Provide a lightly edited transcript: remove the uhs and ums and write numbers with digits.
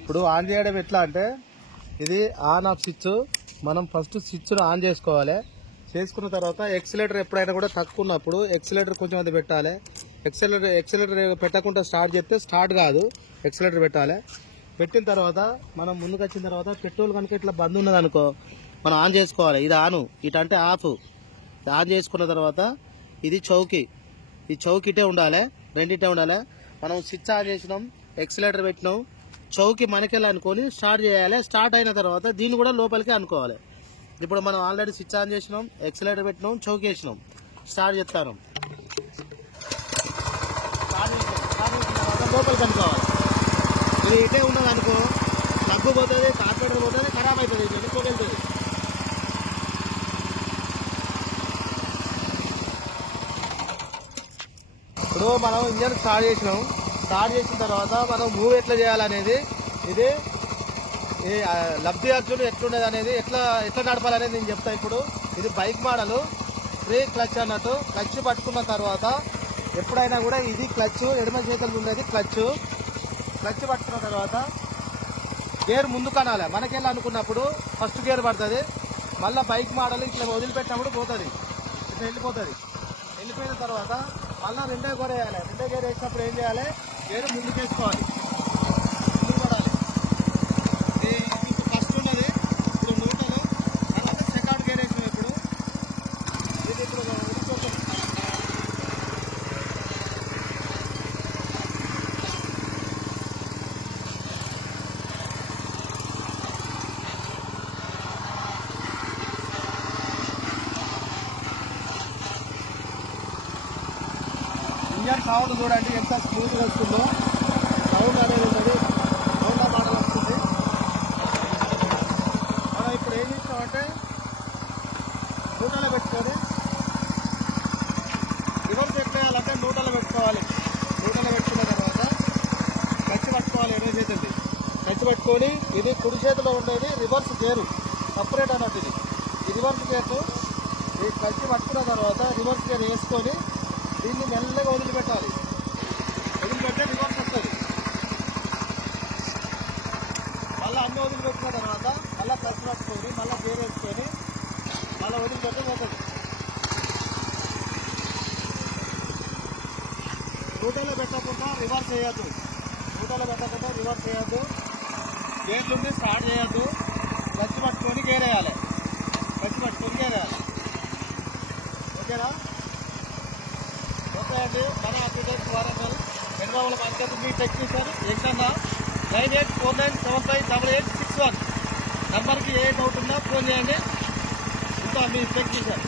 ఇప్పుడు ఆన్ చేయడం ఎట్లా అంటే ఇది ఆన్ ఆఫ్ స్విచ్. మనం ఫస్ట్ స్విచ్ ఆన్ చేసుకోవాలి. చేసుకున్న తర్వాత ఎక్సిలేటర్ ఎప్పుడైనా కూడా తక్కువ ఉన్నప్పుడు ఎక్సిలేటర్ కొంచెం అది పెట్టాలి. ఎక్సిలేటర్ పెట్టకుండా స్టార్ట్ చేస్తే స్టార్ట్ కాదు. ఎక్సిలేటర్ పెట్టాలి. పెట్టిన తర్వాత మనం ముందుకు వచ్చిన తర్వాత పెట్రోల్ కనుక ఇట్లా బంద్ ఉన్నది అనుకో మనం ఆన్ చేసుకోవాలి. ఇది ఆను, ఇటు అంటే ఆఫ్. ఆన్ చేసుకున్న తర్వాత ఇది చౌకీ. ఈ చౌకీ ఇటే ఉండాలి, రెండిటే ఉండాలి. మనం స్విచ్ ఆన్ చేసినాం, ఎక్సిలేటర్ పెట్టినాం, చౌకీ మనకెళ్ళి అనుకొని స్టార్ట్ చేయాలి. స్టార్ట్ అయిన తర్వాత దీన్ని కూడా లోపలికి అనుకోవాలి. ఇప్పుడు మనం ఆల్రెడీ స్విచ్ ఆన్ చేసినాం, ఎక్సిలేటర్ పెట్టినాం, చౌకీ వేసినాం, స్టార్ట్ చేస్తాను. స్టార్ట్ చేసిన తర్వాత లోపలికి అనుకోవాలి. ఇది ఇటే ఉన్నది అనుకో ప్లగ్ పోతుంది, కార్పొరేటర్ పోతుంది, ఖరాబ్ అవుతుంది, వెళ్ళిపోగలుగుతుంది. ఇప్పుడు మనం ఇంజన్ స్టార్ట్ చేసినాం. స్టార్ట్ చేసిన తర్వాత మనం మూవ్ ఎట్లా చేయాలనేది, ఇది ఈ లబ్ధి అర్జున్ ఎట్లుండేది అనేది ఎట్లా నడపాలనేది నేను చెప్తా. ఇప్పుడు ఇది బైక్ మోడల్, ఫ్రీ క్లచ్ అన్నట్టు. క్లచ్ పట్టుకున్న తర్వాత ఎప్పుడైనా కూడా ఇది క్లచ్ ఎడమ చేతులు ఉండేది క్లచ్ పట్టుకున్న తర్వాత గేర్ ముందు కనాలి. మనకెళ్ళి అనుకున్నప్పుడు ఫస్ట్ గేర్ పడుతుంది. మళ్ళీ బైక్ మోడల్ ఇట్లా వదిలిపెట్టినప్పుడు పోతుంది, ఇట్లా వెళ్ళిపోతుంది. వెళ్ళిపోయిన తర్వాత మళ్ళీ రెండో గేర్ వేయాలి. రెండో గేర్ వేసినప్పుడు ఏం చేయాలి, గేర్ ముందుకు వేసుకోవాలి, ముందుకు పడాలి. ఫస్ట్ ఉన్నది ఇప్పుడు నూటలు, తర్వాత సెకండ్ గేర్ వేసినాం. ఇప్పుడు ఇది ఇప్పుడు వదిలిపోతుంది. ఇంజన్ సౌండ్ చూడండి ఎంత స్మూత్గా వస్తుందో. సౌండ్ అనేది ఉన్నది, హోండా మోడల్ వస్తుంది. మనం ఇప్పుడు ఏం చేస్తామంటే నూటలో పెట్టుకొని రివర్స్ ఎక్కేయాలంటే నూటలో పెట్టుకోవాలి. నూటలో పెట్టుకున్న తర్వాత కచ్చి పట్టుకోవాలి. ఎడమ చేతుంది కచ్చి పట్టుకొని ఇది కుడి చేతిలో ఉండేది రివర్స్ గేరు, సపరేట్ అన్నట్టు. ఇది రివర్స్ గేరు. ఈ కచ్చి పట్టుకున్న తర్వాత రివర్స్ గేర్ వేసుకొని దీన్ని మెల్లగా వదిలిపెట్టాలి. వదిలిపెట్టే రివర్స్ వస్తుంది. మళ్ళీ అన్ని వదిలిపెట్టిన తర్వాత మళ్ళీ క్లచ్ పట్టుకొని మళ్ళీ గేర్ వేసుకొని మళ్ళీ వదిలిపెట్టి పోతుంది. నూటలో పెట్టకుండా రివర్స్ చేయొద్దు. నూటలో పెట్టకుండా రివర్స్ చేయొద్దు. గేర్ నుండి స్టార్ట్ చేయొద్దు. క్లచ్ పట్టుకొని గేర్ వేయాలి. క్లచ్ పట్టుకొని గేర్ వేయాలి. ఓకేనా? ఓకే అండి. మన అప్డేట్ వారంగల్ హైదరాబాద్ మార్కెట్ మీ టెక్నీషియన్ ఎక్సన్నా 9849758861 నంబర్కి ఏ డౌట్ ఉన్నా ఫోన్ చేయండి. ఇంకా మీ టెక్నీషియన్.